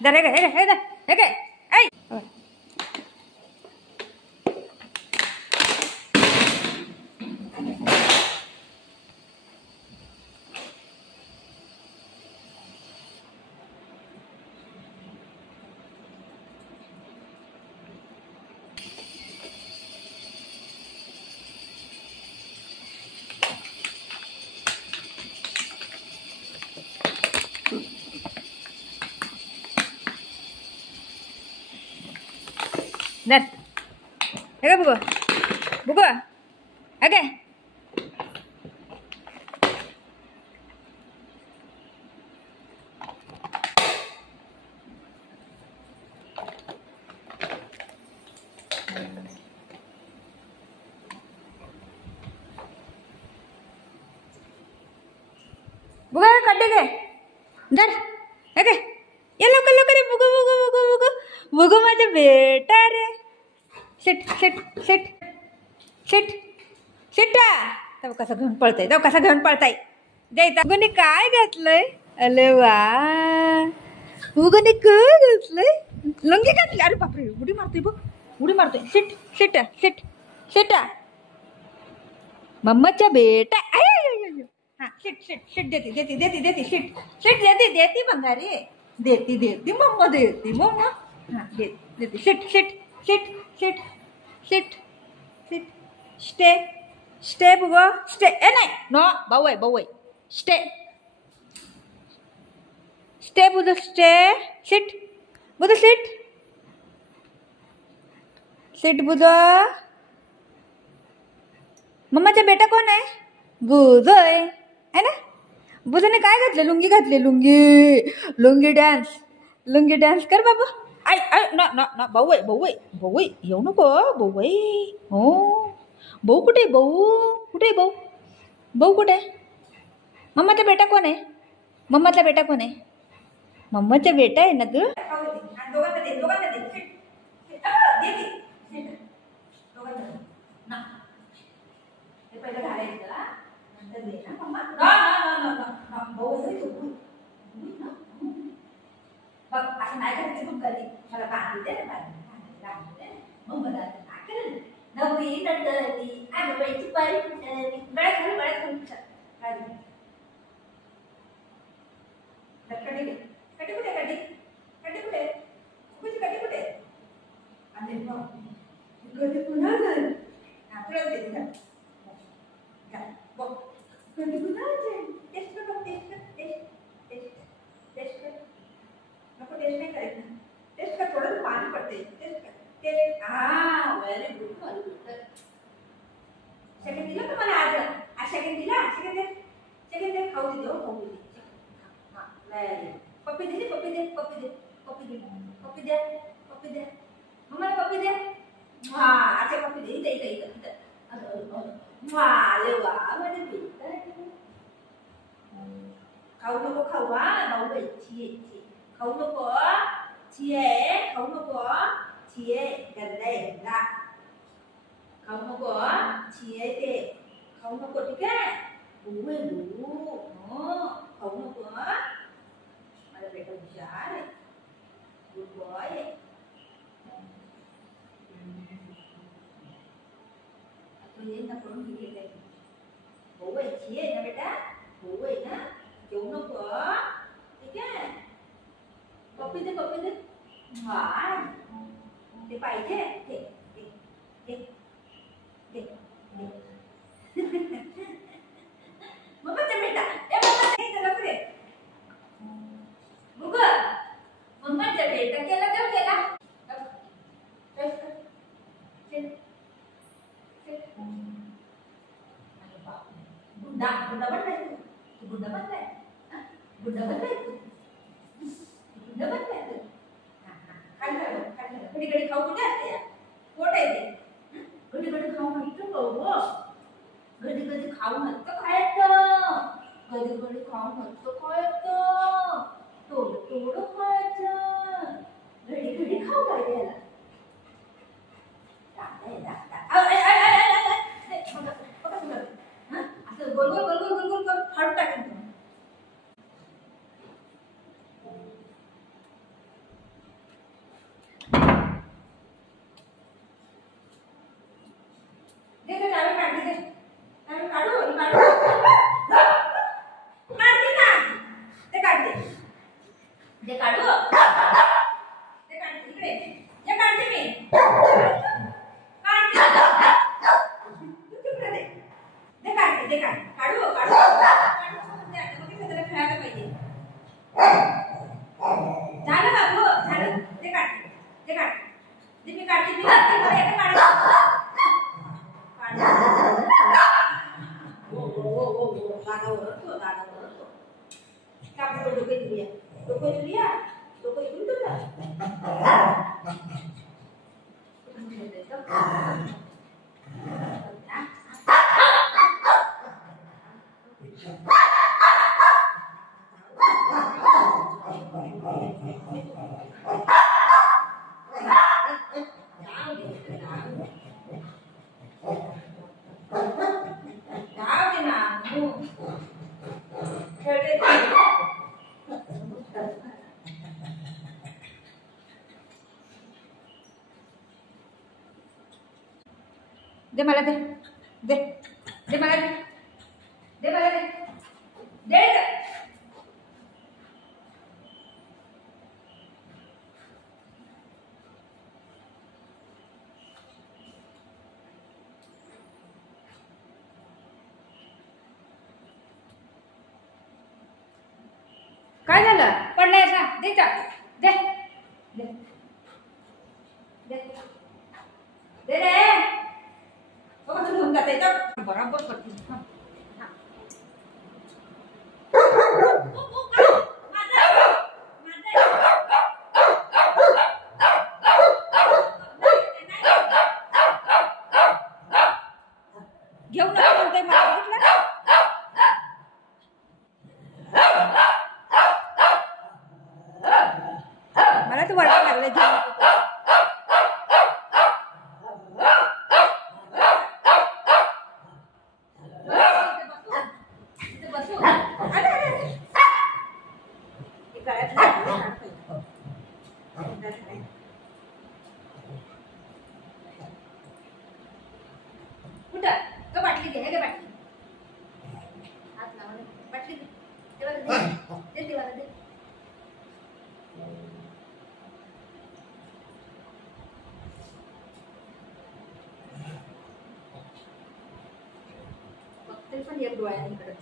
धर हे काय हे काय ऐ धर हे काय बुगो बुगो हे काय बुगो कड्डे के धर हे काय ये लवकर लवकर ये बुगो बुगो बुगो बुगो बुगो माझा बेटा रे शिट शिट शिट शिट शिटा तेव्हा कसा घेऊन पळताय तेव्हा कसा घेऊन पळताय द्यायचा बुगोने काय घातलंय अरे वा बुगोने काय घातलंय लंगी घातली अरे बापरे उडी मारतोय बघ उडी मारतोय शिट शिटा शिट शिटा मम्माचा बेटा हाँ शिट शिट शिट देती देती देती देती शिट शिट देती देती बंगारी देती देती मम्मा हाँ देती शिट शिट शिट शिट शिट शिट स्टे स्टे बुगो स्टे ए नाही नो भाऊ आहे स्टे स्टे बुधो स्टे शिट बुधो शिट शिट बुधो मम्माचा बेटा कोण आहे बुधो आहे ना बुधोने काय घातले लुंगी घातली लुंगी डान्स कर बाबा आई आई ना ना ना भाऊ आहे येऊ नको भाऊ आहे हो भाऊ कुठे भाऊ कुठे मम्माचा बेटा कोण आहे मम्माचा बेटा आहे ना तू पहिलं घालायचं नंतर दे ना मम्मा भाऊ बघ असं नाही करायचं खूप कधी मला बांधू दे मग मला नवरी नटली आजोबाईची पारी गळ्यात घालून कटी कुठे आणि कधी पुन्हा झालं पुढे दे टेस्ट कर थोडं पाणी पडते टेस्ट हाँ वेरी गुड सेकंड दिला का मला आज सेकंड दे खाऊ दे हाँ ले पप्पी दे मम्मा पप्पी दे हाँ अच्छा पप्पी दे इधर वाह माझे बेटा खाऊ नको खावा भाऊ बाई खाऊ नको छिये गंदा ना खाऊ नको छिये ते खाऊ नको ठीक आहे बू खाऊ नको माझा बेटा हुशार आहे गुड बॉय ये ना करून घेते भाऊ आहे ना बेटा भाऊ आहे ना घेऊ नको ठीक आहे पप्पी दे हां ते पाहिजे ते मम्माचा बेटा ए मम्मा ते चला पुढे मुग मम्माचा बेटा केला गुड्डा बनलाय घडी खाऊ कुठे असते पोट आहे ते घडी खाऊ म्हणतो भाऊ घडी खाऊ म्हणतो कधी खाऊ म्हणतो थोडं खायचं घडी खाऊ काय त्याला असं गोल फाडून टाकेल दे मला दे दे दे मला दे दे मला दे दे काय झालं पडलाय असा दे दे दे दे दे रे कसं घेऊन जाते तर बरोबर करते घेऊ नका म्हणते मला मला तर वाटायला लागलं घेऊ कुठं का बाटली दे हे बाटली हात लावून बाटली दे दे मला दे बघते पण एक डोळ्याने इकडे